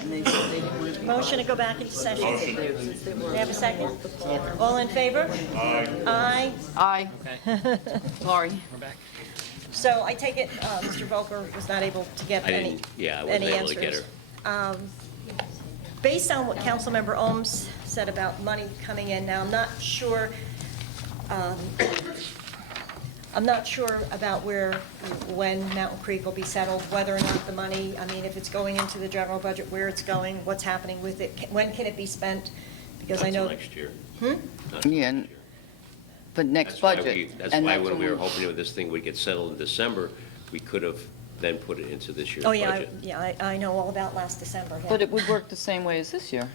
And they said they didn't want to. Motion to go back into session. May I have a second? All in favor? Aye. Aye. Sorry. So I take it Mr. Volker was not able to get I any didn't, yeah, I wasn't any able to get answers. her. Based on what Councilmember Ohms said about money coming in, now I'm not sure about when Mountain Creek will be settled, whether or not the money, I mean, if it's going into the general budget, where it's going, what's happening with it, when can it be spent? Because Not I know. till next year. Hmm? Not till Yeah, next year. but next That's why budget. That's and why that's when we were when- hoping that this thing would get settled in December, we could have then put it into this year's Oh, budget. I know all about last December, yeah. But it would work the same way as this year.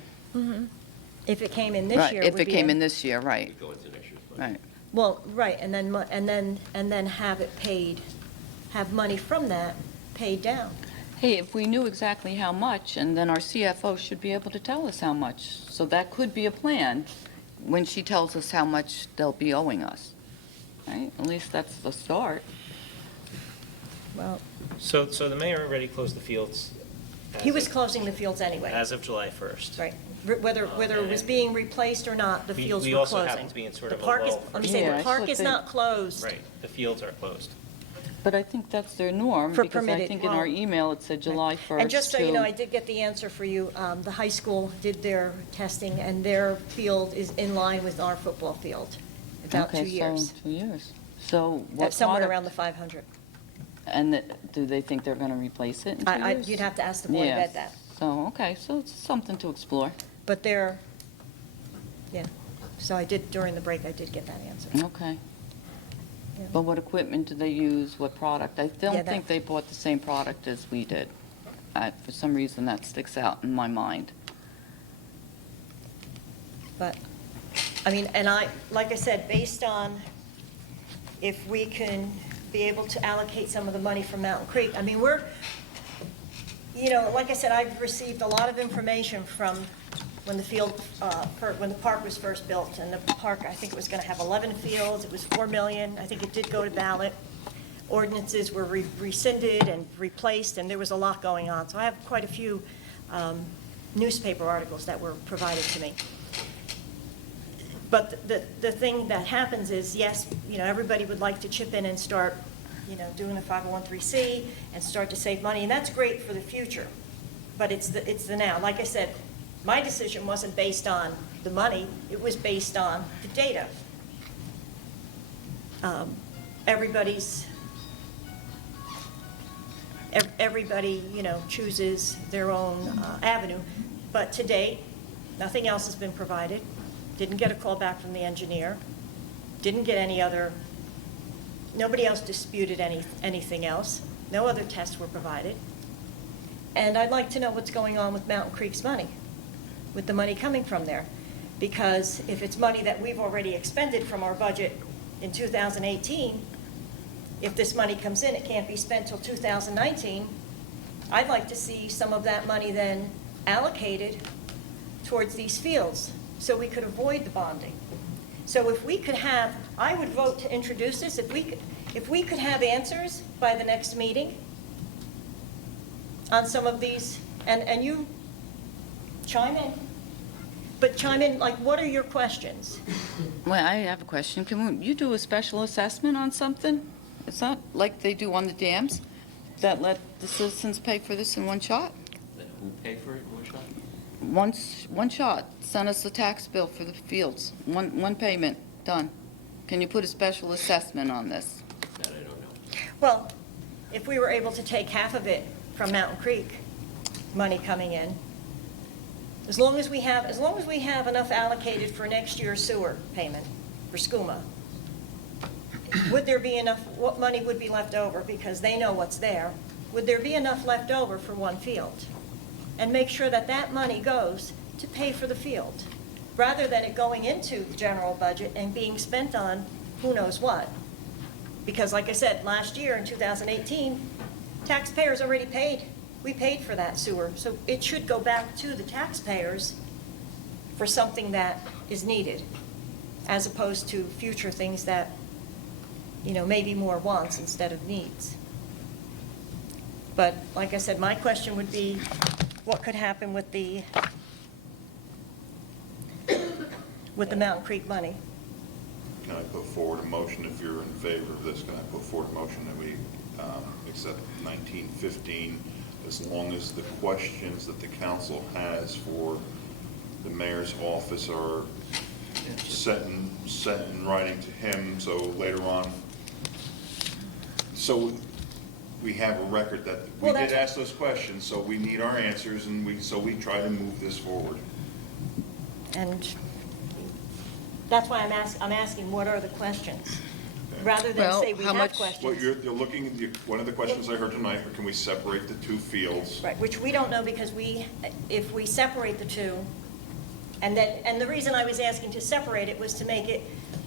If it came in this Right, year. if would it be came in this year, right, We'd go into next year's budget. right. Well, right, and then have it paid, have money from that paid down. Hey, if we knew exactly how much, and then our CFO should be able to tell us how much. So that could be a plan when she tells us how much they'll be owing us, right? At least that's the start. Well, So the mayor already closed the fields. he was closing the fields anyway, As of July 1st. right? Whether it was being replaced or not, the We- fields we were also closing. happen to be in sort The of a park is- lull Let me for- say, Yeah, the I park thought is they- not closed. Right, the fields are closed. But I think that's their norm, For because I permitted, think in our well, email it said July 1st And just so you know, I to- did get the answer for you. The high school did their testing, and their field is in line with our football field, about 2 years. Okay, so 2 years. So what That's somewhere product- around the 500. And do they think they're going to replace it in 2 years? You'd have to ask the Board of Yeah. Ed that. So, okay, so it's something to explore. But yeah, so I did, during the break, I did get that answer. Okay. Yeah. But what equipment do they use, what product? I Yeah, don't that- think they bought the same product as we did. For some reason, that sticks out in my mind. But, I mean, like I said, based on if we can be able to allocate some of the money from Mountain Creek, I mean, like I said, I've received a lot of information from when when the park was first built, and the park, I think it was going to have 11 fields, it was $4 million, I think it did go to ballot. Ordinances were rescinded and replaced, and there was a lot going on. So I have quite a few newspaper articles that were provided to me. But the thing that happens is, yes, everybody would like to chip in and start, doing the 501(c) and start to save money, and that's great for the future. But it's the now. Like I said, my decision wasn't based on the money, it was based on the data. Everybody, chooses their own avenue. But to date, nothing else has been provided. Didn't get a call back from the engineer. Didn't get nobody else disputed anything else. No other tests were provided. And I'd like to know what's going on with Mountain Creek's money, with the money coming from there. Because if it's money that we've already expended from our budget in 2018, if this money comes in, it can't be spent till 2019. I'd like to see some of that money then allocated towards these fields, so we could avoid the bonding. So if we could have, I would vote to introduce this, if we could have answers by the next meeting on some of these, and you chime in, but chime in, like, what are your questions? Well, I have a question. Can you do a special assessment on something? It's not like they do on the dams, that let the citizens pay for this in one shot? Then who paid for it in one shot? One shot, send us a tax bill for the fields, one payment, done. Can you put a special assessment on this? That I don't know. Well, if we were able to take half of it from Mountain Creek, money coming in, as long as we have enough allocated for next year's sewer payment for SCUMA, would there be enough, what money would be left over, because they know what's there, would there be enough left over for one field? And make sure that that money goes to pay for the field, rather than it going into the general budget and being spent on who knows what. Because like I said, last year in 2018, taxpayers already paid. We paid for that sewer, so it should go back to the taxpayers for something that is needed, as opposed to future things that, maybe more wants instead of needs. But like I said, my question would be, what could happen with the Mountain Creek money. Can I put forward a motion, if you're in favor of this, can I put forward a motion that we accept 1915, as long as the questions that the council has for the mayor's office are set in writing to him, so later on, so we have a record that, we Well, did that's- ask those questions, so we need our answers, and we try to move this forward. And that's why I'm asking, what are the questions? Rather than Well, say we how have much- questions. What you're looking, one of the questions I heard tonight, can we separate the two fields? Right, which we don't know, because if we separate the two, and the reason I was asking to separate it was to make it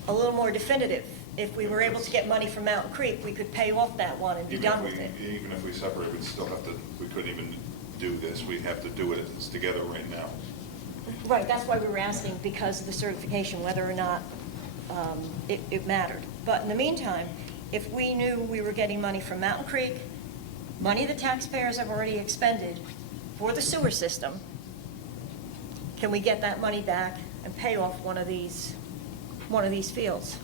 a little more definitive. If we were able to get money from Mountain Creek, we could pay off that one and be done with it. Even if we separate, we'd still have to, we couldn't even do this, we'd have to do it together right now. Right, that's why we were asking, because of the certification, whether or not it mattered. But in the meantime, if we knew we were getting money from Mountain Creek, money the taxpayers have already expended for the sewer system, can we get that money back and pay off one of these fields?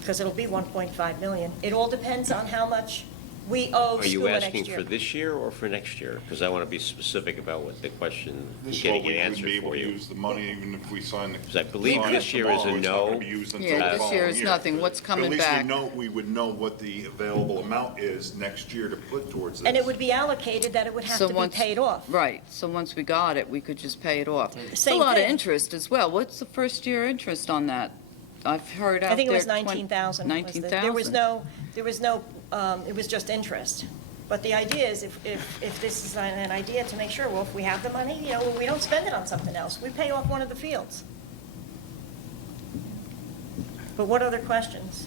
Because it'll be 1.5 million. It all depends on how much we owe Are you SCUA next asking year. for this year or for next year? Because I want to be specific about what the question, This getting fall, an we wouldn't answer be able for to you. use the money, even if we sign the. 'Cause I believe sign this it year is a tomorrow, it's not gonna no. be used until Yeah, the this year following is year. nothing. What's But coming back? At least we would know what the available amount is next year to put towards this. And it would be allocated that it would have So to be once- paid off. Right, so once we got it, we could just pay it off. It's a Same lot of thing. interest as well. What's the first year interest on that? I've heard out there. I think it was 19,000. 19,000? There was no, it was just interest. But the idea is, if this is an idea to make sure, well, if we have the money, we don't spend it on something else. We pay off one of the fields. But what other questions?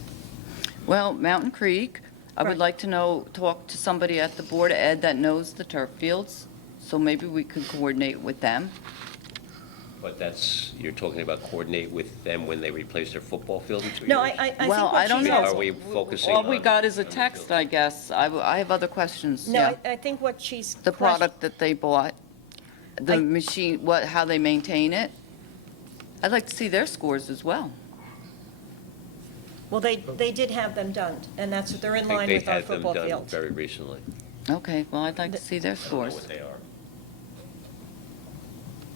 Well, Mountain Creek, I would Right. like to talk to somebody at the Board of Ed that knows the turf fields, so maybe we could coordinate with them. But that's, you're talking about coordinate with them when they replace their football field in 2 years? No, I think Well, I what don't she's know. Are we asking. focusing All we on- got is a on the text, field? I guess. I have other questions, No, yeah. I think what she's. The product that they bought, the I- machine, how they maintain it. I'd like to see their scores as well. Well, they did have them done, and they're in I think line they've with our had them football done fields. very recently. Okay, well, I'd like to see their I don't know scores. what they are.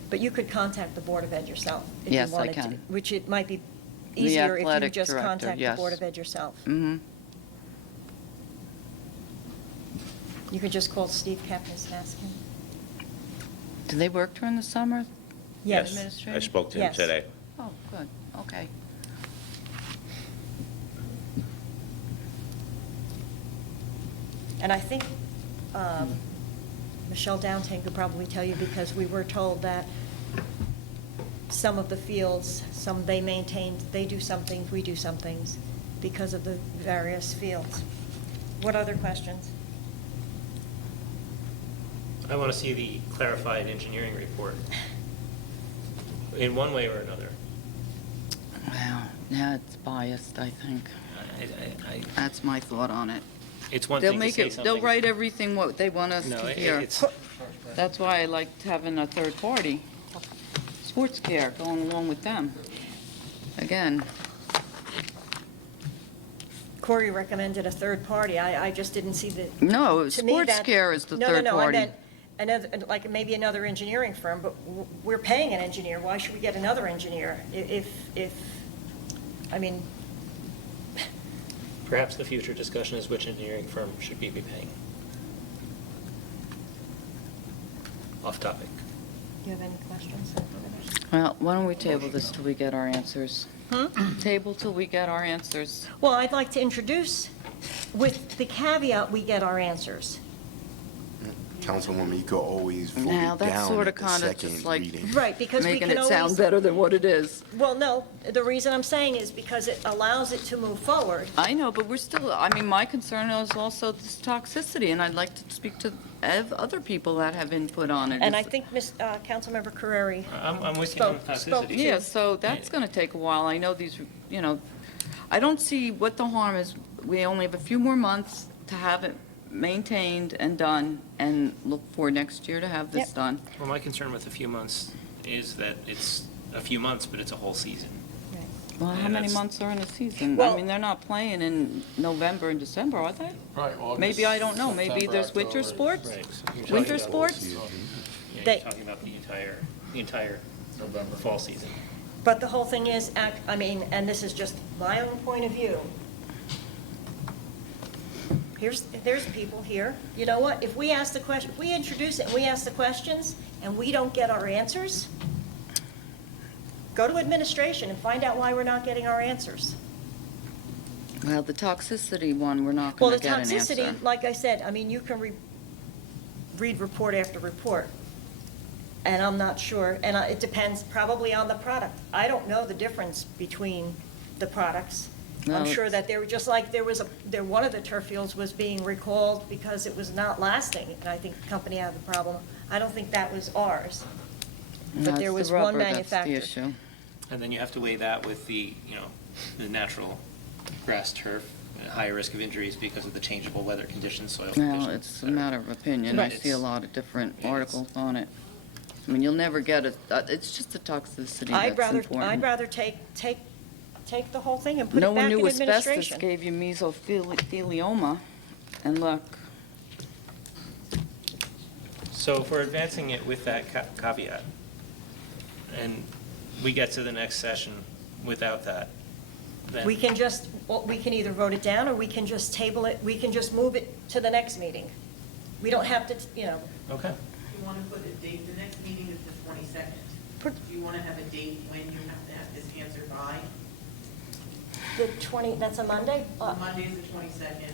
But you could contact the Board of Ed yourself. if you Yes, I wanted to, can. Which it might be The easier if you athletic just director, contact the yes. Board of Ed yourself. Mm-hmm. You could just call Steve Kepnes and ask him. Do they work during the summer? Yes. I Administrative? spoke to him Yes. today. Oh, good, okay. And I think Michelle Downton could probably tell you, because we were told that some of the fields, some they maintained, they do some things, we do some things, because of the various fields. What other questions? I want to see the clarified engineering report in one way or another. Well, now it's biased, I think. That's my thought on it. It's one They'll thing to make say it, something. they'll write everything what they want us No, to it- hear. it's, That's why I liked having a third party, sports care, going along with them. Again, Corey recommended a third party. I just didn't see the. no, To me, sports that- care is the No, third no, I party. meant another, like maybe another engineering firm, but we're paying an engineer. Why should we get another engineer? I mean, perhaps the future discussion is which engineering firm should we be paying? Off topic. do you have any questions? Well, why don't we table this till we get our answers? Hmm? Table till we get our answers. Well, I'd like to introduce, with the caveat, we get our answers. Councilwoman, you could always vote Now, it that's down sorta at the kinda just second like- reading. Right, because we Making can it sound always. better than what it is. Well, no, the reason I'm saying is because it allows it to move forward. I know, but we're still, I mean, my concern is also this toxicity, and I'd like to speak to other people that have input on it. And I Is- think Councilmember Carreri I'm with you on Spoke toxicity. Yeah, so that's going to take a while. I know these, I don't see what the harm is. We only have a few more months to have it maintained and done, and look for next year to have this Yep. done. Well, my concern with a few months is that it's a few months, but it's a whole season. Well, how Yeah, many that's- months are in a season? I Well- mean, they're not playing in November and December, are they? Right, August, Maybe, I don't know, maybe September, there's winter October. sports? Right. So you're Winter talking about- sports? Yeah, They- you're talking about the entire November. fall season. But the whole thing is, I mean, and this is just my own point of view. There's people here, you know what, if we ask the question, if we introduce it and we ask the questions and we don't get our answers, go to administration and find out why we're not getting our answers. Well, the toxicity one, we're not Well, going the to get an answer. toxicity, like I said, I mean, you can read report after report, and I'm not sure, and it depends probably on the product. I don't know the difference between the products. No, I'm sure it's- that there were, just like one of the turf fields was being recalled because it was not lasting, and I think the company had the problem. I don't think that was ours. No, But there it's was the one rubber that's manufacturer. the issue. And then you have to weigh that with the, the natural grass turf, higher risk of injuries because of the changeable weather conditions, soil conditions. Well, it's a et cetera. matter of opinion. I Right. see a lot of different Yeah, it's- articles on it. I mean, you'll never get it's just the toxicity I'd that's rather important. take the whole thing and put No it one back in knew asbestos administration. gave you mesothelioma, and look, So if we're advancing it with that caveat, and we get to the next session without that, then. We can either vote it down, or we can just table it, we can just move it to the next meeting. We don't have to, Okay. If you want to put a date, the next meeting is the 22nd. Put- Do you want to have a date when you have to have this answered by? that's a Monday? Monday is the 22nd.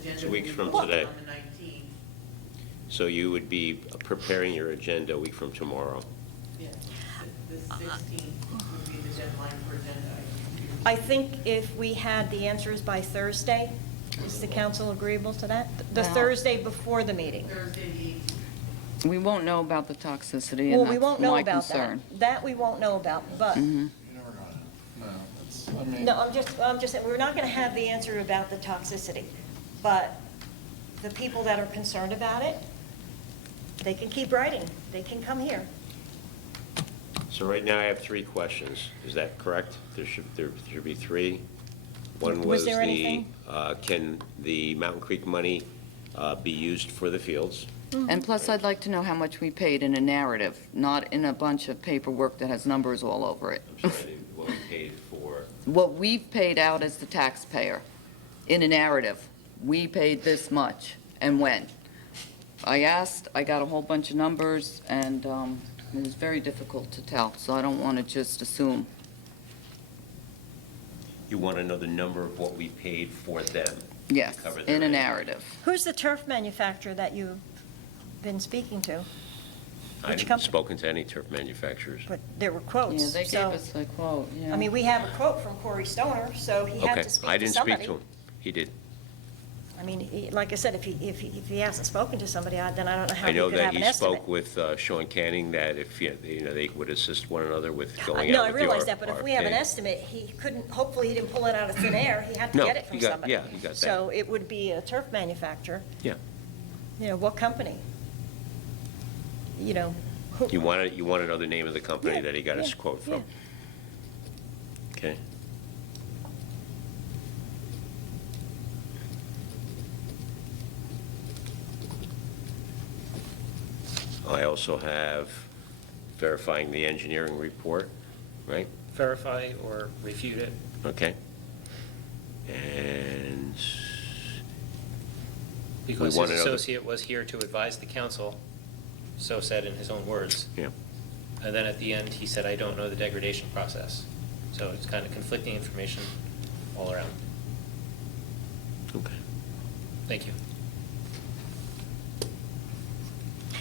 Agenda 2 weeks will be from posted today. On the 19th. So you would be preparing your agenda a week from tomorrow. Yeah. The 16th would be the deadline for agenda items. I think if we had the answers by Thursday, is the council agreeable to that? The Well- Thursday before the meeting? Thursday, the 18th. we won't know about the toxicity, Well, and we won't that's know my about that. concern. That we won't know about, but, Mhm. You never know. No, it's, I mean. no, I'm just saying, we're not going to have the answer about the toxicity. But the people that are concerned about it, they can keep writing. They can come here. So right now I have 3 questions. Is that correct? There should be 3. One Was was there the, anything? can the Mountain Creek money be used for the fields? And plus, I'd like to know how much we paid in a narrative, not in a bunch of paperwork that has numbers all over it. I'm sorry, what we paid for, What we've paid out as the taxpayer in a narrative, we paid this much, and when. I asked, I got a whole bunch of numbers, and it was very difficult to tell, so I don't want to just assume. you want to know the number of what we paid for them? Yes, Cover their in a end. narrative. Who's the turf manufacturer that you've been speaking to? I Which haven't company? spoken to any turf manufacturers. But there were quotes. Yeah, they gave so- us a quote, yeah. I mean, we have a quote from Corey Stoner, so he had Okay, to speak I to didn't somebody. speak to him. He did. I mean, like I said, if he hasn't spoken to somebody, then I don't know how I he know could that have an he estimate. spoke with Sean Canning, that if, they would assist one another with going No, out I with the realize that, but if we have an RFP. estimate, he couldn't, hopefully he didn't pull it out of thin air, he had to No, get it from he got- somebody. yeah, he got that. So it would be a turf manufacturer, Yeah. what company? Who? You want to know the name of the company Yeah, that he got his yeah, quote from? Okay. I also have verifying the engineering report, right? Verify or refute it. Okay. And Because want his another- associate was here to advise the council, so said in his own words. Yeah. And then at the end, he said, I don't know the degradation process. So it's kind of conflicting information all around. Okay. Thank you.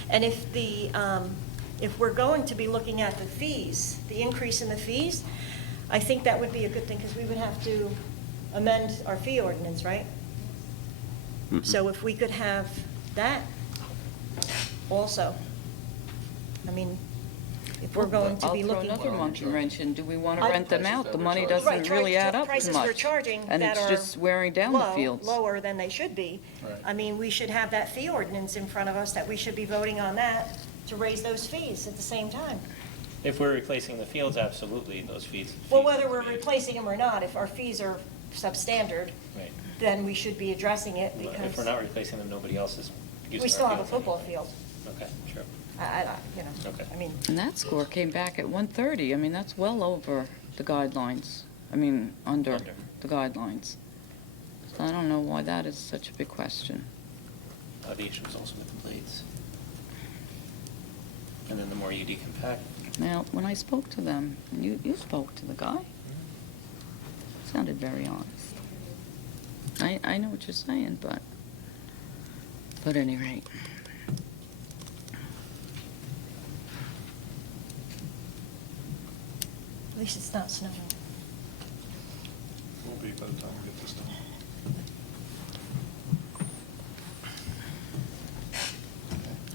And if we're going to be looking at the fees, the increase in the fees, I think that would be a good thing, because we would have to amend our fee ordinance, right? Mhm. So if we could have that also, I mean, if we're going to be looking. I'll throw another monkey wrench in. Do we want to I- rent them Prices out? that The we're money charging. doesn't Right, really add up to prices much. we're charging And that it's are just wearing down the low, fields. lower than they should be. Right. I mean, we should have that fee ordinance in front of us, that we should be voting on that to raise those fees at the same time. If we're replacing the fields, absolutely, those fees. Well, whether we're replacing them or not, if our fees are substandard, Right. then we should be addressing it But if because we're not replacing them, nobody else is using our we still have a fields football anyway. field. Okay, sure. You know, Okay. I mean, And that score came back at 130. I mean, that's well over the guidelines. I mean, under Under. the guidelines. So I don't know why that is such a big question. The issue is also with the blades. And then the more you decompact, Now, when I spoke to them, and you spoke to the guy, sounded very honest. I know what you're saying, but at any rate. at least it's not snowing. Will be by the time we get this done.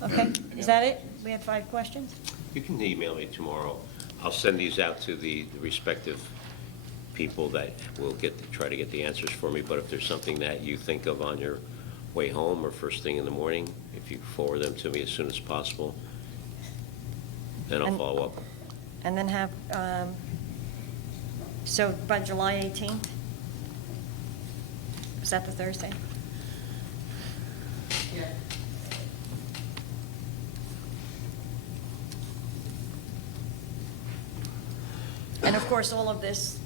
Okay, is that it? We had 5 questions? You can email me tomorrow. I'll send these out to the respective people that will try to get the answers for me, but if there's something that you think of on your way home or first thing in the morning, if you forward them to me as soon as possible, then I'll And- follow up. And then have, so by July 18th? Is that the Thursday? Yeah. And of course, all of this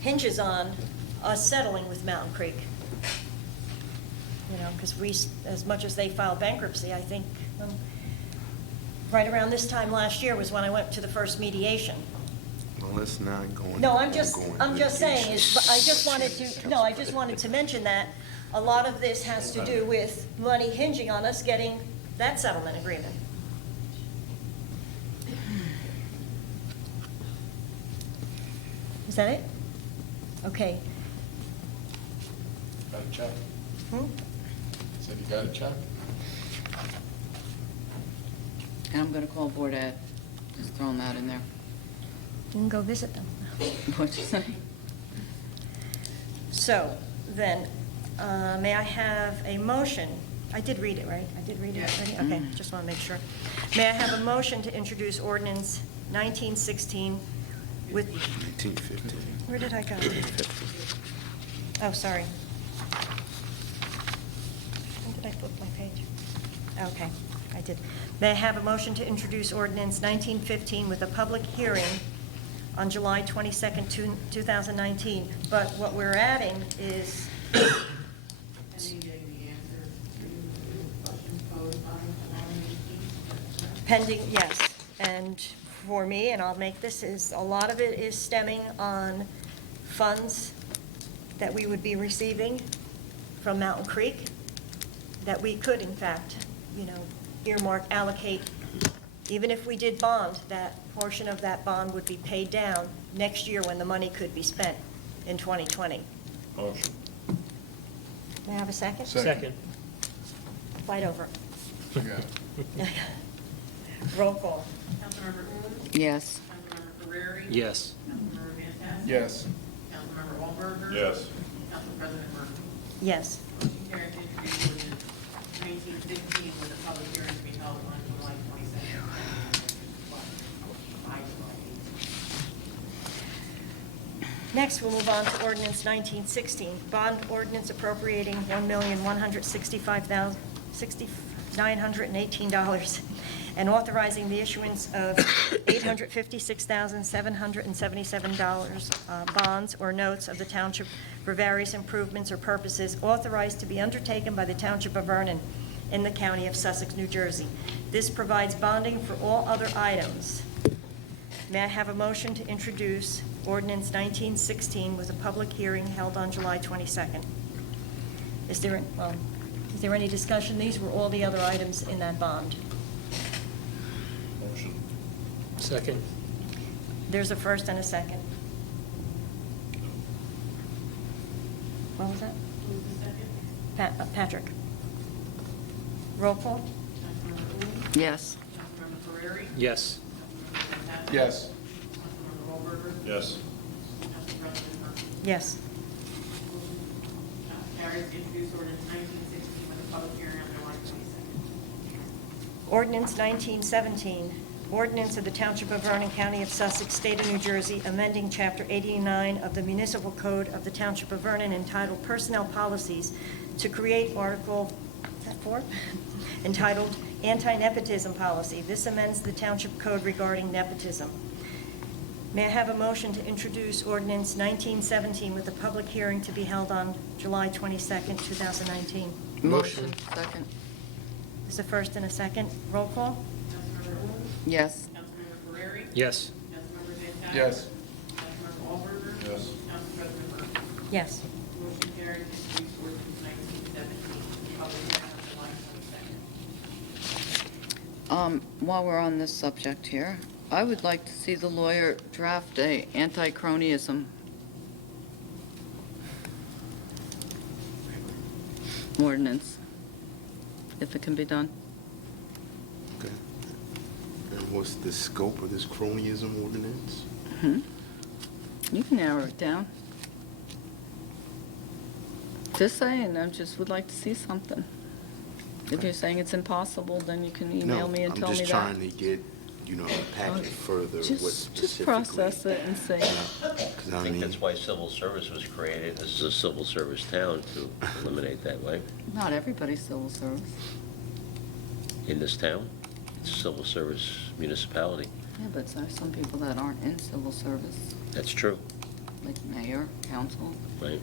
hinges on us settling with Mountain Creek. You know, because as much as they filed bankruptcy, I think, right around this time last year was when I went to the first mediation. Well, let's not go into No, I'm just ongoing saying, is, I just wanted litigation. to, no, I just wanted to mention that a lot of this has to do with money hinging on us getting that settlement agreement. Is that it? Okay. Got a check? Hmm? Said you got a check? And I'm going to call Board Ed. Just throwing that in there. You can go visit them. What'd you say? So, then, may I have a motion? I did read it, right? I did read it already? Okay, just want to make sure. May I have a motion to introduce ordinance 1916 with, 1950. where did I go? Oh, sorry. When did I flip my page? Okay, I did. May I have a motion to introduce ordinance 1915 with a public hearing on July 22nd, 2019? But what we're adding is, And then getting the answer to the questions posed by July 18th. pending, yes. And for me, and I'll make this, is, a lot of it is stemming on funds that we would be receiving from Mountain Creek, that we could, in fact, earmark, allocate. Even if we did bond, that portion of that bond would be paid down next year when the money could be spent in 2020. Motion. May I have a second? second. Fight over. Yeah. Roll call. Councilmember Wu, Yes. Councilmember Ferreri. Yes. Councilmember Fantastic. Yes. Councilmember Wahlberger. Yes. Council President Murphy. Yes. Motion carried to introduce ordinance 1915 with a public hearing to be held on July 22nd. By July 18th. Next, we'll move on to ordinance 1916, bond ordinance appropriating $1,165,918 and authorizing the issuance of $856,777 bonds or notes of the township for various improvements or purposes authorized to be undertaken by the Township of Vernon in the county of Sussex, New Jersey. This provides bonding for all other items. May I have a motion to introduce ordinance 1916 with a public hearing held on July 22nd? Is there any discussion? These were all the other items in that bond. Motion. Second. There's a first and a second. What was that? Who was the second? Patrick. Roll call? Councilmember Wu, Yes. Councilmember Ferreri. Yes. Councilmember Fantastic. Yes. Councilmember Wahlberger. Yes. Council President Berman. Yes. Carries to introduce ordinance 1916 with a public hearing on July 22nd. Ordinance 1917, ordinance of the Township of Vernon, County of Sussex, State of New Jersey, amending Chapter 89 of the Municipal Code of the Township of Vernon entitled Personnel Policies to create Article, is that 4? Entitled Anti-Nepotism Policy. This amends the Township Code regarding nepotism. May I have a motion to introduce ordinance 1917 with a public hearing to be held on July 22nd, 2019? Motion. Second. Is a first and a second. Roll call? Councilmember Wu. Yes. Councilmember Ferreri. Yes. Councilmember Fantastic. Yes. Councilmember Wahlberger. Yes. Council President Berman. Yes. Motion carries to introduce ordinance 1917 with a public hearing on July 22nd. While we're on this subject here, I would like to see the lawyer draft a anti-cronyism ordinance, if it can be done. Okay. And what's the scope of this cronyism ordinance? You can narrow it down. Just saying, I just would like to see something. If you're saying it's impossible, then you can email me and tell me that. I'm just trying to get, unpack it further, what specifically. Just process it and see. 'Cause I think that's why civil service was created. This is a civil service town to eliminate that way. Not everybody's civil service. In this town, it's a civil service municipality. Yeah, but there's some people that aren't in civil service, That's true, like mayor, council. right?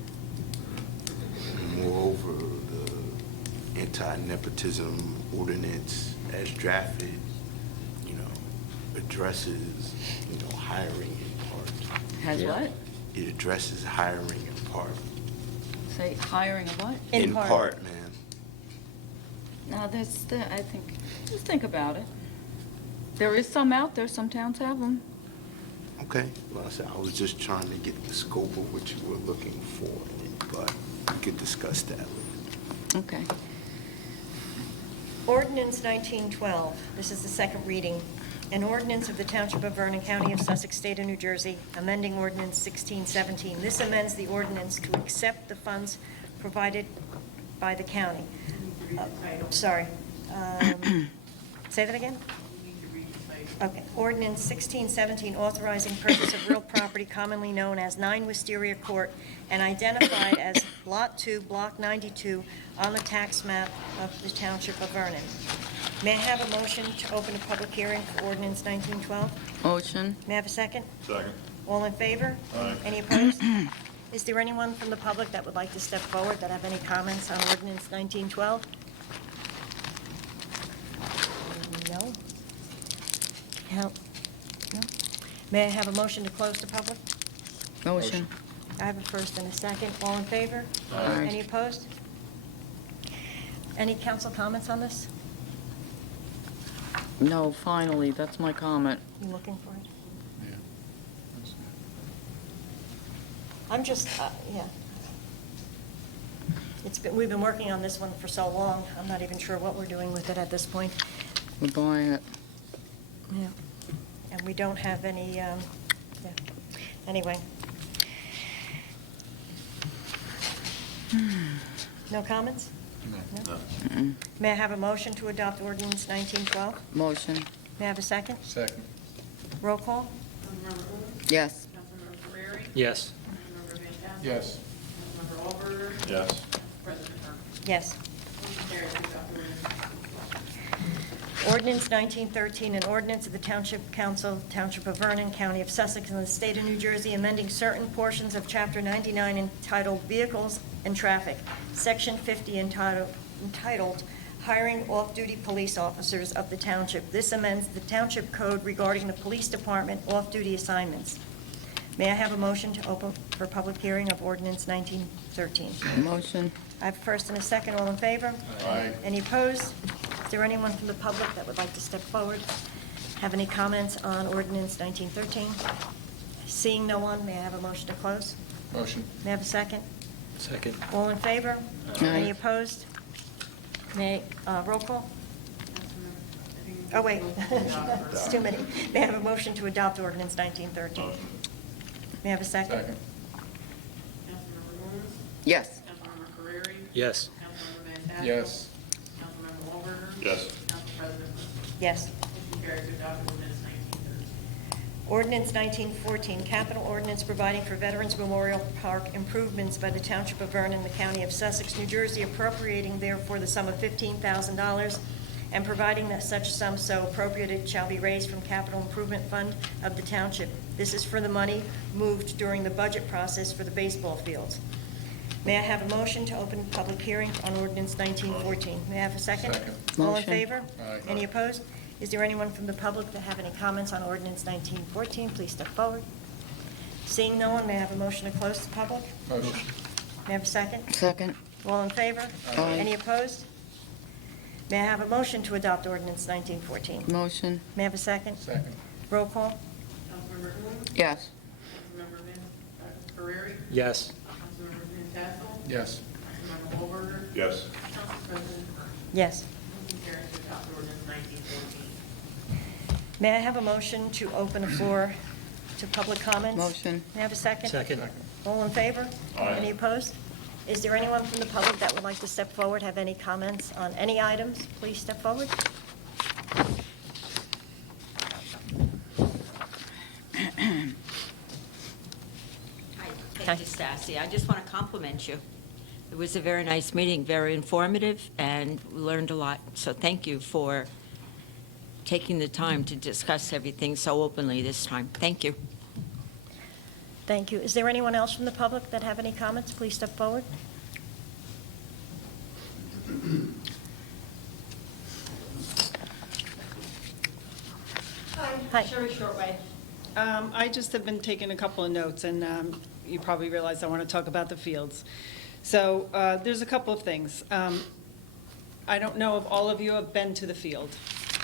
Moreover, the anti-nepotism ordinance as drafted, addresses, hiring in part. Has Yeah. what? It addresses hiring in part. Say hiring of what? In part. man. No, I think, just think about it. There is some out there, some towns have them. Okay, well, I was just trying to get the scope of what you were looking for, but we could discuss that later. Okay. Ordinance 1912, this is the second reading. An ordinance of the Township of Vernon, County of Sussex, State of New Jersey, amending ordinance 1617. This amends the ordinance to accept the funds provided by the county. You need to read the title. Sorry. Say that again? You need to read the title. Okay. Ordinance 1617, authorizing purchase of real property commonly known as 9 Wisteria Court and identified as Lot 2, Block 92, on the tax map of the Township of Vernon. May I have a motion to open a public hearing for ordinance 1912? Motion. May I have a second? Second. All in favor? Aye. Any opposed? Is there anyone from the public that would like to step forward that have any comments on ordinance 1912? No? No? No? May I have a motion to close the public? Motion. I have a first and a second. All in favor? Aye. Any opposed? Any council comments on this? No, finally, that's my comment. You looking for it? Yeah. I'm just, yeah. We've been working on this one for so long, I'm not even sure what we're doing with it at this point. We're buying it. Yeah. And we don't have any, yeah. Anyway. No comments? No. May I have a motion to adopt ordinance 1912? Motion. May I have a second? Second. Roll call? Councilmember Wu. Yes. Councilmember Ferreri. Yes. Councilmember Fantastic. Yes. Councilmember Wahlberger. Yes. Council President Berman. Yes. Motion carries to adopt ordinance 1912. Ordinance 1913, an ordinance of the Township Council, Township of Vernon, County of Sussex, and the State of New Jersey, amending certain portions of Chapter 99 entitled Vehicles and Traffic, Section 50 entitled Hiring Off-Duty Police Officers of the Township. This amends the Township Code regarding the Police Department off-duty assignments. May I have a motion to open for public hearing of ordinance 1913? Motion. I have a first and a second. All in favor? Aye. Any opposed? Is there anyone from the public that would like to step forward? Have any comments on ordinance 1913? Seeing no one, may I have a motion to close? Motion. May I have a second? Second. All in favor? Aye. Any opposed? May, roll call? Councilmember Oh, wait. Adopt It's first. too many. May I have a motion to adopt ordinance 1913? Motion. May I have a second? Second. Councilmember Owens, Yes. Councilmember Carreri, Yes. Councilmember Van Tassel. Yes. Councilmember Wahlberger. Yes. Council President Littrell. Yes. Motion carries to adopt ordinance 1913. Ordinance 1914, capital ordinance providing for Veterans Memorial Park improvements by the Township of Vernon, the County of Sussex, New Jersey, appropriating therefore the sum of $15,000 and providing that such sum so appropriated shall be raised from capital improvement fund of the township. This is for the money moved during the budget process for the baseball fields. May I have a motion to open public hearing on ordinance 1914? May I have a second? Second. All in Motion. favor? Aye. Any opposed? Is there anyone from the public that have any comments on ordinance 1914? Please step forward. Seeing no one, may I have a motion to close the public? Motion. May I have a second? Second. All in favor? Aye. Any opposed? May I have a motion to adopt ordinance 1914? Motion. May I have a second? Second. Roll call? Councilmember Owens, Yes. Councilmember Carreri, Yes. Councilmember Van Tassel, Yes. Councilmember Wahlberger, Yes. Council President Littrell. Yes. Motion carries to adopt ordinance 1914. May I have a motion to open the floor to public comments? Motion. May I have a second? Second. All in favor? Aye. Any opposed? Is there anyone from the public that would like to step forward, have any comments on any items? Please step forward. Hi, thank you, Stacy. I just want to compliment you. It was a very nice meeting, very informative, and we learned a lot. So thank you for taking the time to discuss everything so openly this time. Thank you. Thank you. Is there anyone else from the public that have any comments? Please step forward. Hi. Hi, Sherry Shortway. I just have been taking a couple of notes, and you probably realize I want to talk about the fields. So there's a couple of things. I don't know if all of you have been to the field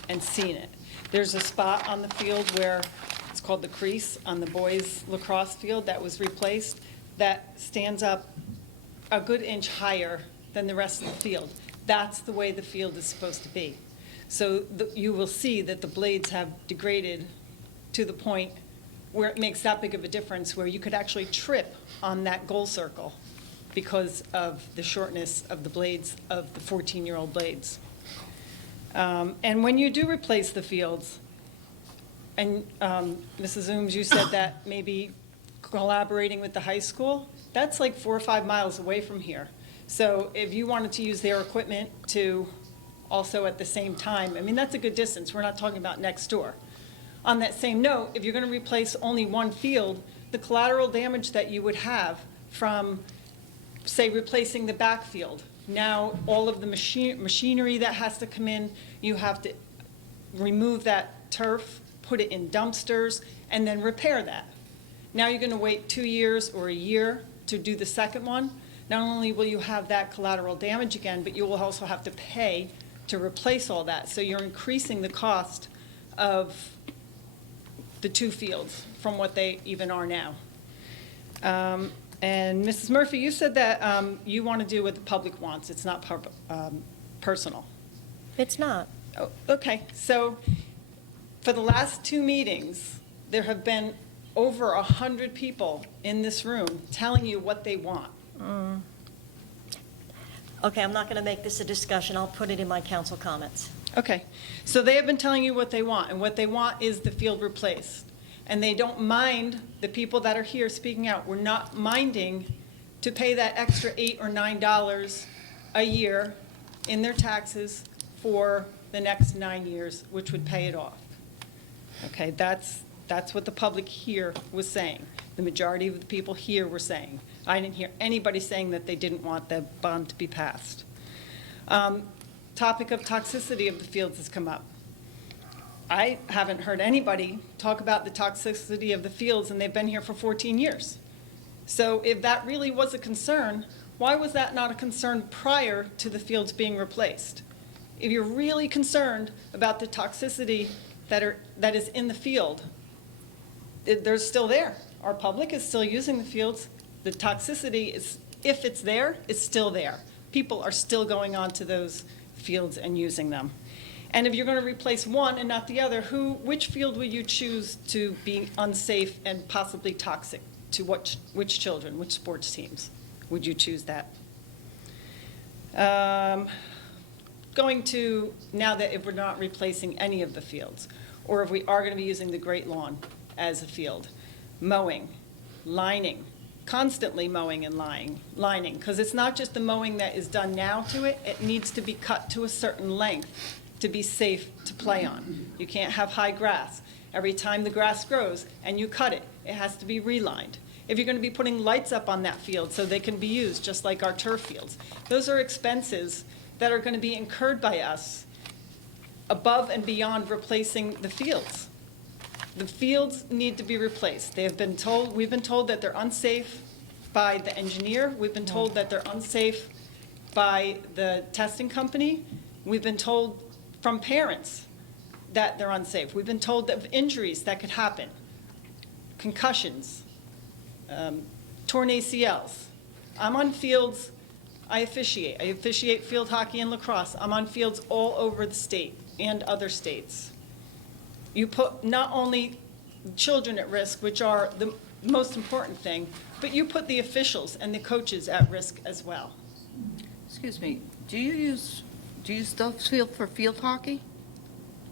and seen it. There's a spot on the field where it's called the crease on the boys lacrosse field that was replaced that stands up a good inch higher than the rest of the field. That's the way the field is supposed to be. So you will see that the blades have degraded to the point where it makes that big of a difference, where you could actually trip on that goal circle because of the shortness of the blades, of the 14-year-old blades. And when you do replace the fields, and Mrs. Ooms, you said that maybe collaborating with the high school, that's like 4 or 5 miles away from here. So if you wanted to use their equipment to also at the same time, I mean, that's a good distance. We're not talking about next door. On that same note, if you're going to replace only one field, the collateral damage that you would have from, say, replacing the backfield, now all of the machinery that has to come in, you have to remove that turf, put it in dumpsters, and then repair that. Now you're going to wait 2 years or a year to do the second one. Not only will you have that collateral damage again, but you will also have to pay to replace all that. So you're increasing the cost of the two fields from what they even are now. And Mrs. Murphy, you said that you want to do what the public wants. It's not personal. It's not. Oh, okay, so for the last 2 meetings, there have been over 100 people in this room telling you what they want. Okay, I'm not going to make this a discussion. I'll put it in my council comments. Okay, so they have been telling you what they want, and what they want is the field replaced. And they don't mind, the people that are here speaking out, we're not minding to pay that extra $8 or $9 a year in their taxes for the next 9 years, which would pay it off. Okay, that's what the public here was saying. The majority of the people here were saying. I didn't hear anybody saying that they didn't want the bond to be passed. Topic of toxicity of the fields has come up. I haven't heard anybody talk about the toxicity of the fields, and they've been here for 14 years. So if that really was a concern, why was that not a concern prior to the fields being replaced? If you're really concerned about the toxicity that is in the field, they're still there. Our public is still using the fields. The toxicity is, if it's there, it's still there. People are still going onto those fields and using them. And if you're going to replace one and not the other, which field would you choose to be unsafe and possibly toxic to which children, which sports teams would you choose that? Going to, now that if we're not replacing any of the fields, or if we are going to be using the Great Lawn as a field, mowing, lining, constantly mowing and lining, because it's not just the mowing that is done now to it, it needs to be cut to a certain length to be safe to play on. You can't have high grass. Every time the grass grows and you cut it, it has to be relined. If you're going to be putting lights up on that field so they can be used just like our turf fields, those are expenses that are going to be incurred by us above and beyond replacing the fields. The fields need to be replaced. We've been told that they're unsafe by the engineer. We've been told that they're unsafe by the testing company. We've been told from parents that they're unsafe. We've been told of injuries that could happen, concussions, torn ACLs. I'm on fields, I officiate field hockey and lacrosse. I'm on fields all over the state and other states. You put not only children at risk, which are the most important thing, but you put the officials and the coaches at risk as well. Excuse me, do you still field for field hockey?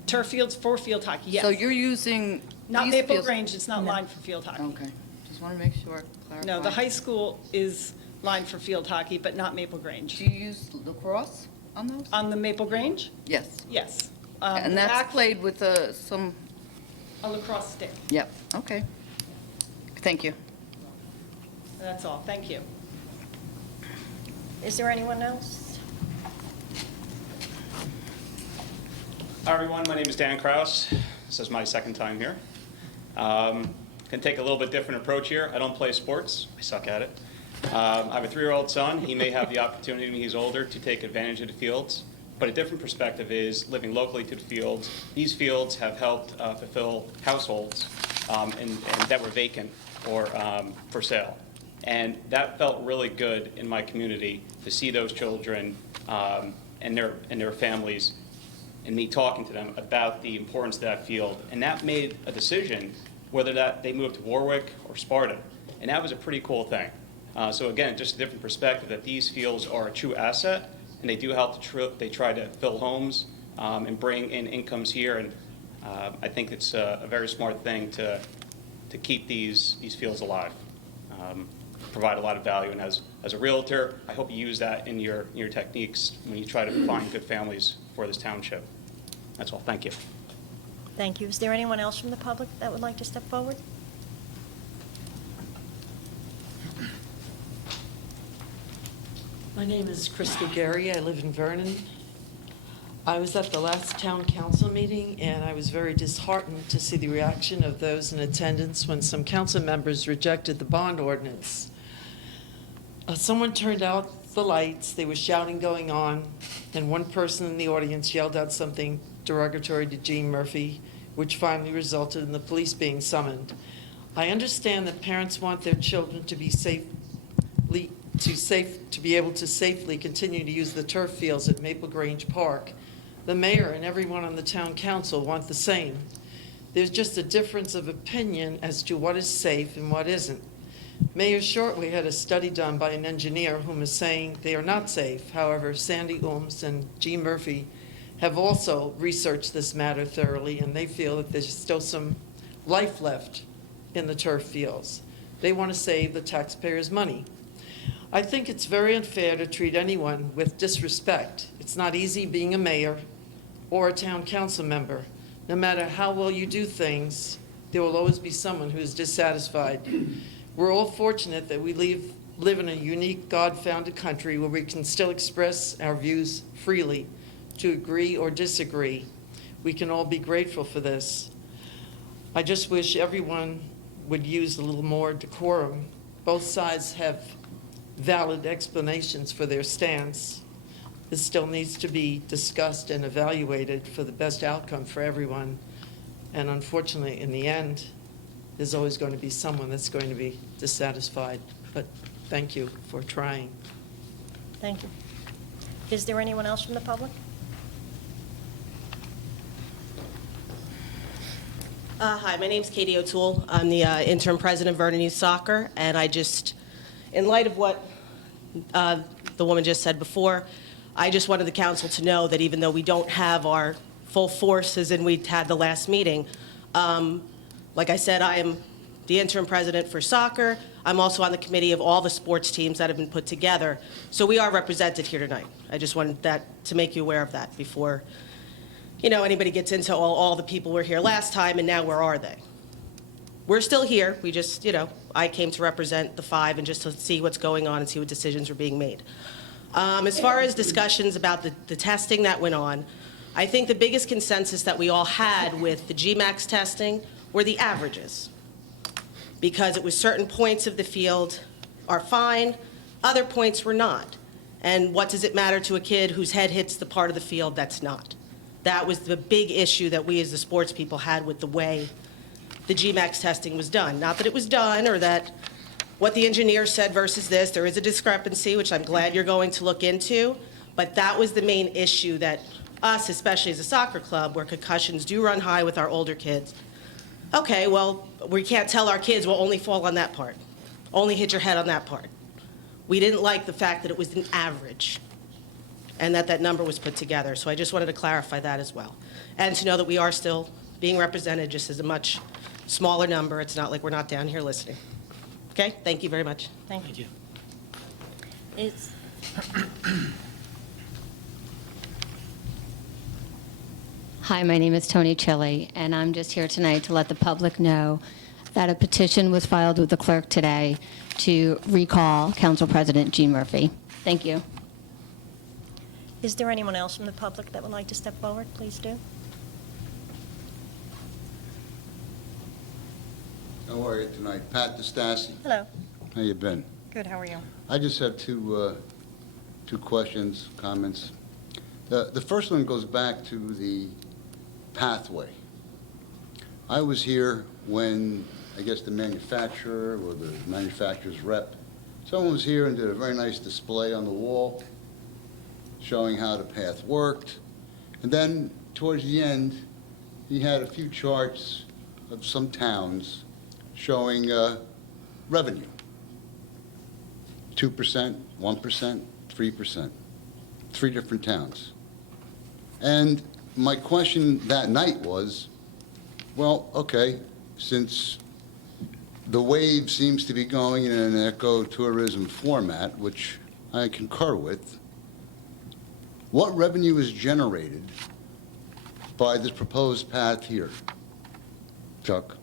Turf fields for field hockey, yes. So you're using Not these Maple fields- Grange, it's not lined for field hockey. Okay, just want to make sure, clarify. No, the high school is lined for field hockey, but not Maple Grange. Do you use lacrosse on those? On the Maple Grange? Yes. Yes. And that's played with some, A lacrosse stick. yep, okay. Thank you. That's all, thank you. Is there anyone else? Hi, everyone. My name is Dan Kraus. This is my second time here. Can take a little bit different approach here. I don't play sports. I suck at it. I have a 3-year-old son. He may have the opportunity when he's older to take advantage of the fields. But a different perspective is living locally to the fields. These fields have helped fulfill households and that were vacant or for sale. And that felt really good in my community to see those children and their families and me talking to them about the importance of that field. And that made a decision whether that they moved to Warwick or Sparta. And that was a pretty cool thing. So again, just a different perspective that these fields are a true asset, and they do help they try to fill homes and bring in incomes here. And I think it's a very smart thing to keep these fields alive, provide a lot of value. And as a realtor, I hope you use that in your techniques when you try to find good families for this township. That's all. Thank you. Thank you. Is there anyone else from the public that would like to step forward? My name is Krista Gary. I live in Vernon. I was at the last town council meeting, and I was very disheartened to see the reaction of those in attendance when some council members rejected the bond ordinance. Someone turned out the lights, there was shouting going on, and one person in the audience yelled out something derogatory to Jean Murphy, which finally resulted in the police being summoned. I understand that parents want their children to be to be able to safely continue to use the turf fields at Maple Grange Park. The mayor and everyone on the town council want the same. There's just a difference of opinion as to what is safe and what isn't. Mayor Shortley had a study done by an engineer whom is saying they are not safe. However, Sandy Ooms and Jean Murphy have also researched this matter thoroughly, and they feel that there's still some life left in the turf fields. They want to save the taxpayers' money. I think it's very unfair to treat anyone with disrespect. It's not easy being a mayor or a town council member. No matter how well you do things, there will always be someone who is dissatisfied. We're all fortunate that we live in a unique God-founded country where we can still express our views freely, to agree or disagree. We can all be grateful for this. I just wish everyone would use a little more decorum. Both sides have valid explanations for their stance. This still needs to be discussed and evaluated for the best outcome for everyone. And unfortunately, in the end, there's always going to be someone that's going to be dissatisfied. But thank you for trying. Thank you. Is there anyone else from the public? Hi, my name's Katie O'Toole. I'm the interim president of Vernon Youth Soccer, and I just, in light of what the woman just said before, I just wanted the council to know that even though we don't have our full forces and we had the last meeting, like I said, I am the interim president for soccer. I'm also on the committee of all the sports teams that have been put together. So we are represented here tonight. I just wanted that to make you aware of that before, anybody gets into all the people were here last time and now where are they? We're still here. We just, I came to represent the 5 and just to see what's going on and see what decisions are being made. As far as discussions about the testing that went on, I think the biggest consensus that we all had with the GMAX testing were the averages. Because it was certain points of the field are fine, other points were not. And what does it matter to a kid whose head hits the part of the field that's not? That was the big issue that we as the sports people had with the way the GMAX testing was done. Not that it was done or that what the engineer said versus this, there is a discrepancy, which I'm glad you're going to look into, but that was the main issue that us, especially as a soccer club, where concussions do run high with our older kids. Okay, well, we can't tell our kids, well, only fall on that part, only hit your head on that part. We didn't like the fact that it was an average and that number was put together. So I just wanted to clarify that as well. And to know that we are still being represented just as a much smaller number. It's not like we're not down here listening. Okay, thank you very much. Thank you. Hi, my name is Tony Chili, and I'm just here tonight to let the public know that a petition was filed with the clerk today to recall Council President Jean Murphy. Thank you. Is there anyone else from the public that would like to step forward? Please do. How are you tonight? Pat DeStassi. Hello. How you been? Good, how are you? I just have two questions, comments. The first one goes back to the pathway. I was here when, I guess, the manufacturer or the manufacturer's rep, someone was here and did a very nice display on the wall showing how the path worked. And then towards the end, he had a few charts of some towns showing revenue. 2%, 1%, 3%. 3 different towns. And my question that night was, well, okay, since the wave seems to be going in an ecotourism format, which I concur with, what revenue is generated by this proposed path here? Chuck?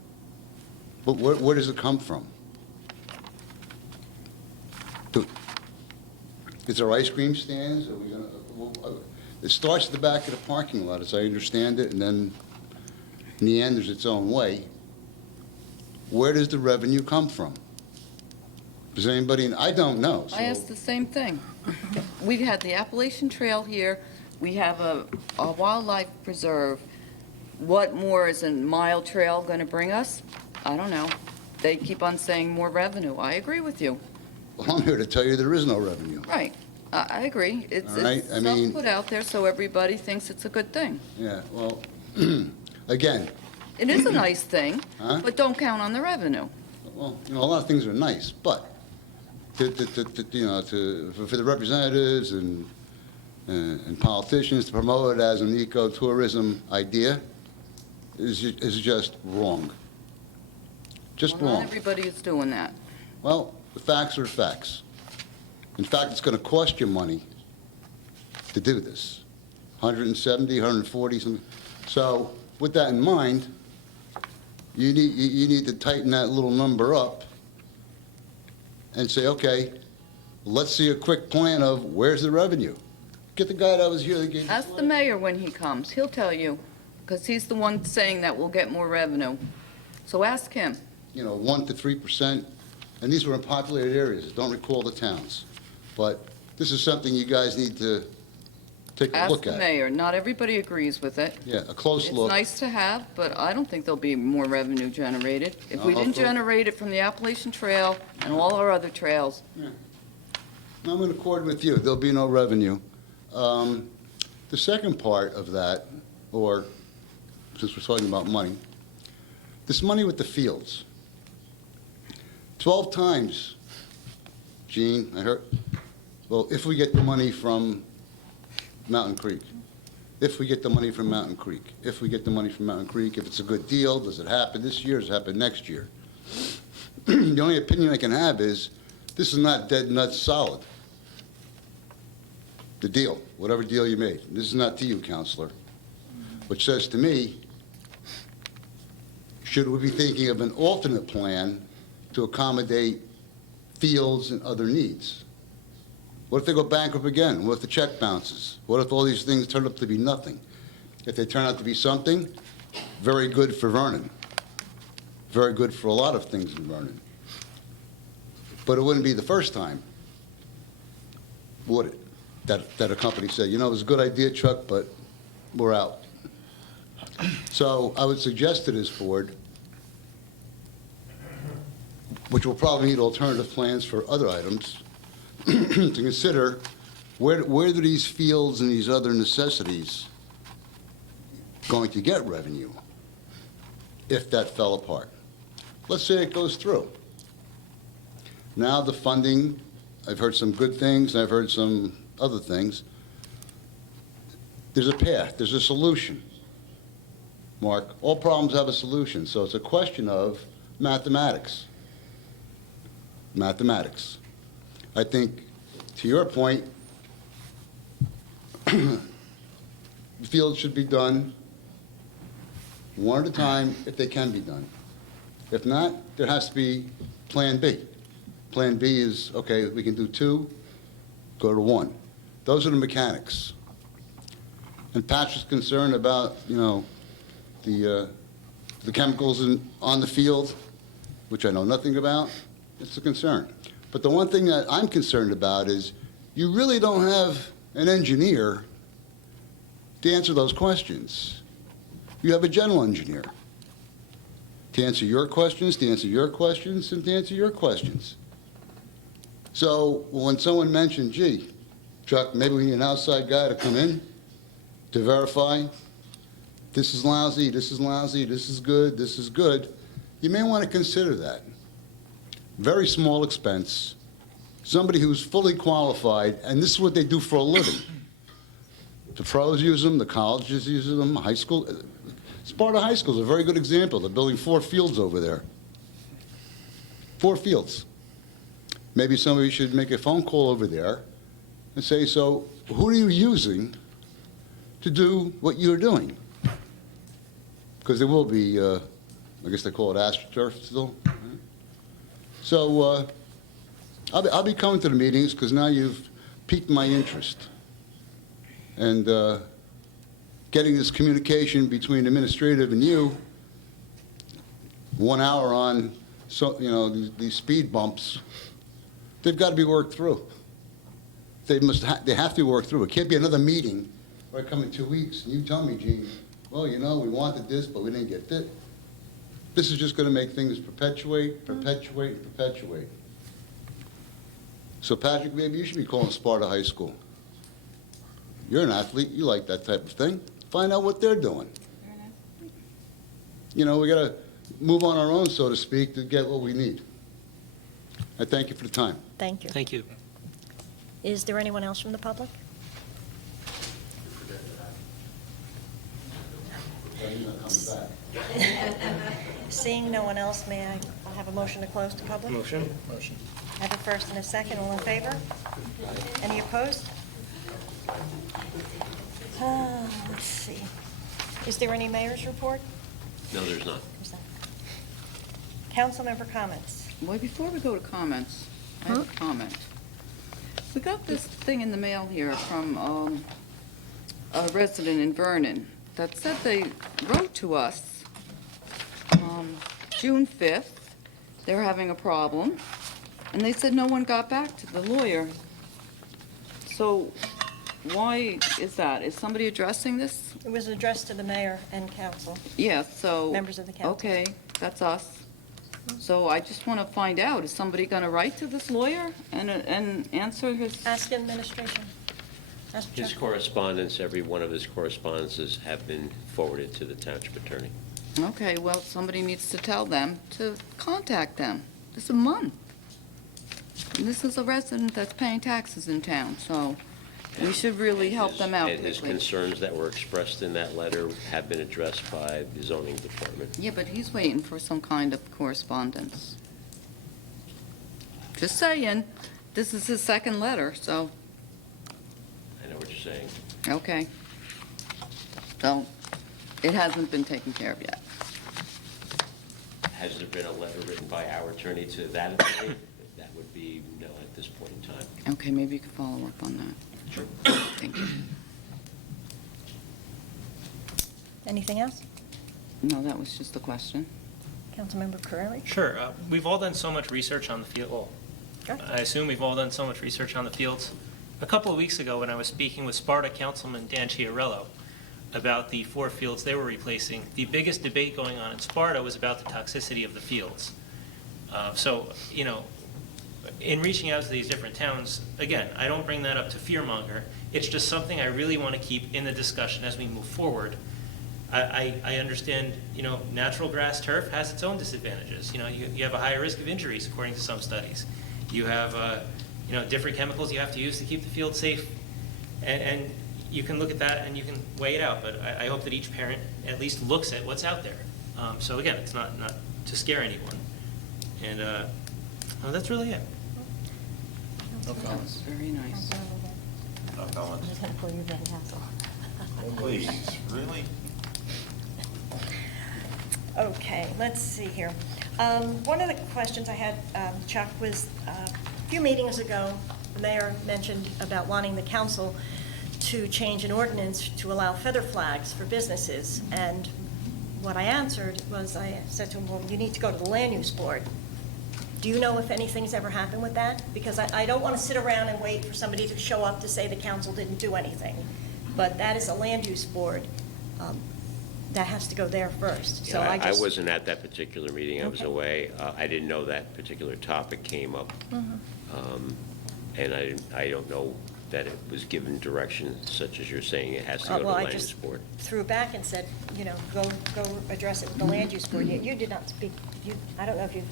But where does it come from? Is there ice cream stands? Are we gonna, it starts at the back of the parking lot, as I understand it, and then meanders its own way. Where does the revenue come from? Does anybody, I don't know. I asked the same thing. We've had the Appalachian Trail here, we have a wildlife preserve. What more is a mile trail going to bring us? I don't know. They keep on saying more revenue. I agree with you. Well, I'm here to tell you there is no revenue. Right. I agree. It's All right, I mean- put out there so everybody thinks it's a good thing. Yeah, well, again, It is a nice thing, Huh? but don't count on the revenue. well, a lot of things are nice, but for the representatives and politicians to promote it as an ecotourism idea is just wrong. Just Well, not wrong. everybody is doing that. Well, the facts are facts. In fact, it's going to cost you money to do this. 170, 140, something. So with that in mind, you need to tighten that little number up and say, okay, let's see a quick plan of where's the revenue. Get the guy that was here that gave. Ask the mayor when he comes. He'll tell you, because he's the one saying that we'll get more revenue. So ask him. 1 to 3%, and these were in populated areas. Don't recall the towns. But this is something you guys need to take a Ask look the at. mayor. Not everybody agrees with it. Yeah, a close It's look. nice to have, but I don't think there'll be more revenue generated. If we I'll didn't throw- generate it from the Appalachian Trail and all our other trails, I'm in accord with you. There'll be no revenue. The second part of that, or since we're talking about money, This money with the fields. 12 times, Gene, I heard, well, if we get the money from Mountain Creek, if we get the money from Mountain Creek, if we get the money from Mountain Creek, if it's a good deal, does it happen this year, does it happen next year? The only opinion I can have is, this is not dead nuts solid. The deal, whatever deal you made. This is not to you, Counselor. Which says to me, should we be thinking of an alternate plan to accommodate fields and other needs? What if they go bankrupt again? What if the check bounces? What if all these things turn up to be nothing? If they turn out to be something, very good for Vernon. Very good for a lot of things in Vernon. But it wouldn't be the first time, would it? That a company said, you know, it was a good idea, Chuck, but we're out. So I would suggest to this board, which will probably need alternative plans for other items, to consider where do these fields and these other necessities going to get revenue if that fell apart? Let's say it goes through. Now the funding, I've heard some good things, I've heard some other things. There's a path, there's a solution. Mark, all problems have a solution, so it's a question of mathematics. Mathematics. I think, to your point, the field should be done one at a time if they can be done. If not, there has to be Plan B. Plan B is, okay, we can do 2, go to 1. Those are the mechanics. And Patrick's concerned about, you know, the chemicals on the field, which I know nothing about. It's a concern. But the one thing that I'm concerned about is you really don't have an engineer to answer those questions. You have a general engineer to answer your questions, to answer your questions, and to answer your questions. So when someone mentioned, gee, Chuck, maybe we need an outside guy to come in to verify this is lousy, this is lousy, this is good, you may want to consider that. Very small expense, somebody who's fully qualified, and this is what they do for a living. The pros use them, the colleges use them, high school. Sparta High School is a very good example. They're building 4 fields over there. 4 fields. Maybe somebody should make a phone call over there and say, so who are you using to do what you're doing? Because there will be, I guess they call it AstroTurf still. So I'll be coming to the meetings because now you've piqued my interest. And getting this communication between administrative and you, 1 hour on, so, you know, these speed bumps, they've got to be worked through. They have to be worked through. It can't be another meeting where I come in 2 weeks and you tell me, Gene, well, you know, we wanted this, but we didn't get this. This is just going to make things perpetuate. So Patrick, maybe you should be calling Sparta High School. You're an athlete, you like that type of thing. Find out what they're doing. You know, we got to move on our own, so to speak, to get what we need. I thank you for the time. Thank you. Thank you. Is there anyone else from the public? Seeing no one else, may I have a motion to close to public? Motion? I have a first and a second. All in favor? Any opposed? Let's see. Is there any mayor's report? No, there's not. Council member comments? Well, before we go to comments, I have a comment. We got this thing in the mail here from a resident in Vernon that said they wrote to us June 5th. They're having a problem, and they said no one got back to the lawyer. So why is that? Is somebody addressing this? It was addressed to the mayor and council. Yeah, so. Members of the council. Okay, that's us. So I just want to find out, is somebody going to write to this lawyer and answer his? Ask administration. Ask His Chuck. correspondence, every one of his correspondences have been forwarded to the township attorney. Okay, well, somebody needs to tell them to contact them. It's a month. And this is a resident that's paying taxes in town, so we should really help them out And his quickly. concerns that were expressed in that letter have been addressed by the zoning department. Yeah, but he's waiting for some kind of correspondence. Just saying, this is his second letter, so, I know what you're saying. okay. So, it hasn't been taken care of yet. Has there been a letter written by our attorney to that attorney? That would be no at this point in time. Okay, maybe you could follow up on that. Sure. Thank you. Anything else? No, that was just a question. Councilmember Curley? Sure. We've all done so much research on the field. Well, Sure. I assume we've all done so much research on the fields. A couple of weeks ago, when I was speaking with Sparta Councilman Dan Chiarello about the 4 fields they were replacing, the biggest debate going on in Sparta was about the toxicity of the fields. So, you know, in reaching out to these different towns, again, I don't bring that up to fearmonger. It's just something I really want to keep in the discussion as we move forward. I understand, you know, natural grass turf has its own disadvantages. You know, you have a higher risk of injuries according to some studies. You have, you know, different chemicals you have to use to keep the field safe. And you can look at that and you can weigh it out. But I hope that each parent at least looks at what's out there. So again, it's not to scare anyone. And well, that's really it. No That comments. was very nice. No comments. I'm just going to pull you Van Hassel. Oh, please, really? Okay, let's see here. One of the questions I had, Chuck, was a few meetings ago, the mayor mentioned about wanting the council to change an ordinance to allow feather flags for businesses. And what I answered was, I said to him, well, you need to go to the land use board. Do you know if anything's ever happened with that? Because I don't want to sit around and wait for somebody to show up to say the council didn't do anything. But that is a land use board. That has to go there first. So Yeah, I just. wasn't at that particular meeting, I was Okay. away. I didn't know that particular topic came up. Mhm. And I don't know that it was given direction such as you're saying it has to go to the Well, I land use just board. threw back and said, you know, go address it with the land use board. You did not speak, I don't know if you,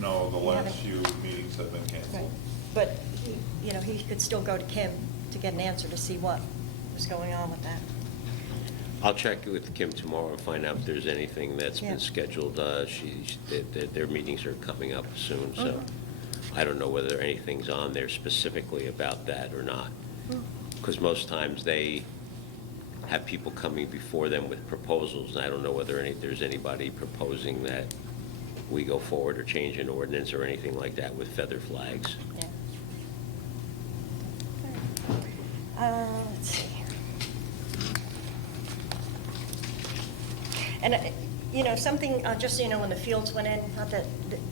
No, the last haven't- few meetings have been canceled. but, you know, he could still go to Kim to get an answer to see what was going on with that. I'll check with Kim tomorrow and find out if there's anything that's Yeah. been scheduled. Their meetings are coming up soon, so Mhm. I don't know whether anything's on there specifically about that or not. Because most times they have people coming before them with proposals, and I don't know whether there's anybody proposing that we go forward or change an ordinance or anything like that with feather flags. Yeah. Let's see here. And, you know, something, just so you know, when the fields went in, not that,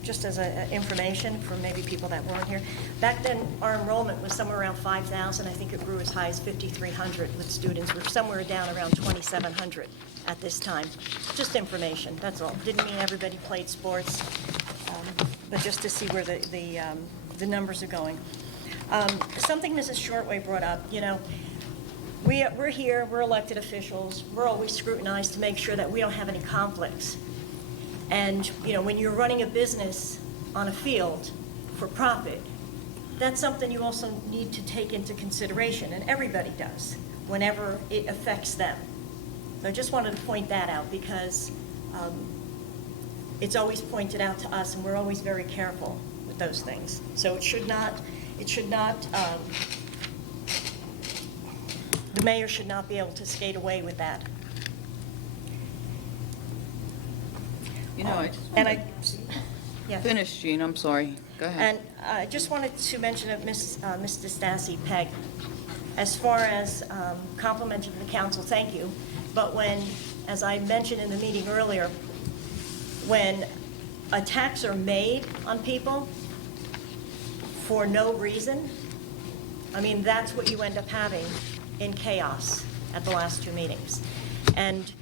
just as information for maybe people that weren't here, back then, our enrollment was somewhere around 5,000. I think it grew as high as 5,300 with students. We're somewhere down around 2,700 at this time. Just information, that's all. Didn't mean everybody played sports, but just to see where the numbers are going. Something Mrs. Shortway brought up, you know, we're here, we're elected officials, we're always scrutinized to make sure that we don't have any conflicts. And, you know, when you're running a business on a field for profit, that's something you also need to take into consideration, and everybody does, whenever it affects them. So I just wanted to point that out, because it's always pointed out to us, and we're always very careful with those things. So it should not, the mayor should not be able to skate away with that. You know, I just And wanted yeah. Finish, Jean, I'm sorry. Go ahead. And I just wanted to mention of Ms. DeStassi, Peg, as far as complimenting the council, thank you. But when, as I mentioned in the meeting earlier, when attacks are made on people for no reason, I mean, that's what you end up having in chaos at the last 2 meetings. And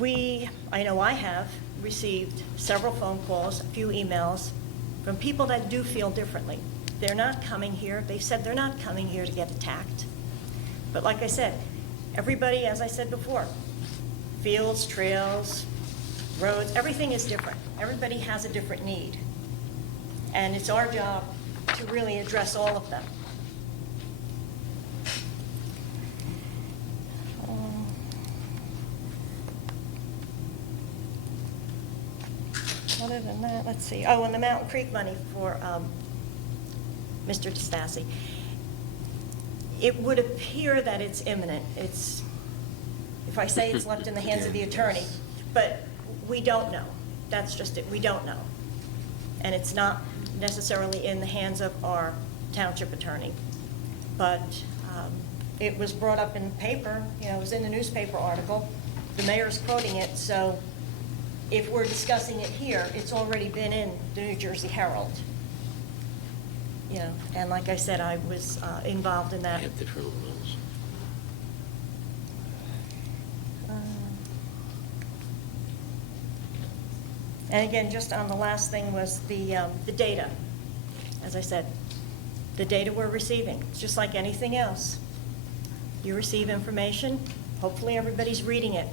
I know I have received several phone calls, a few emails from people that do feel differently. They're not coming here, they said they're not coming here to get attacked. But like I said, everybody, as I said before, Fields, trails, roads, everything is different. Everybody has a different need. And it's our job to really address all of them. Other than that, let's see. Oh, and the Mountain Creek money for Mr. DeStassi. It would appear that it's imminent. It's, if I say it's left in the hands of the attorney, but we don't know. That's just it. We don't know. And it's not necessarily in the hands of our township attorney. But it was brought up in the paper, you know, it was in the newspaper article. The mayor's quoting it, so if we're discussing it here, it's already been in the New Jersey Herald. You know, and like I said, I was involved in They that. have different rules. And again, just on the last thing was the data. As I said, the data we're receiving, it's just like anything else. You receive information, hopefully everybody's reading it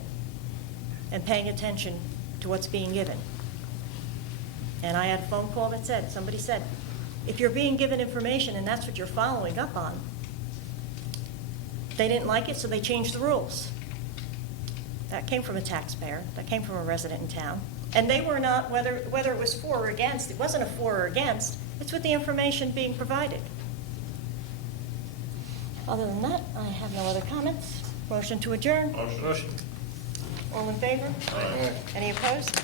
and paying attention to what's being given. And I had a phone call that said, somebody said, if you're being given information and that's what you're following up on, they didn't like it, so they changed the rules. That came from a taxpayer, that came from a resident in town. And they were not, whether it was for or against, it wasn't a for or against, it's with the information being provided. Other than that, I have no other comments. Motion to adjourn. Motion. All in favor? Any opposed?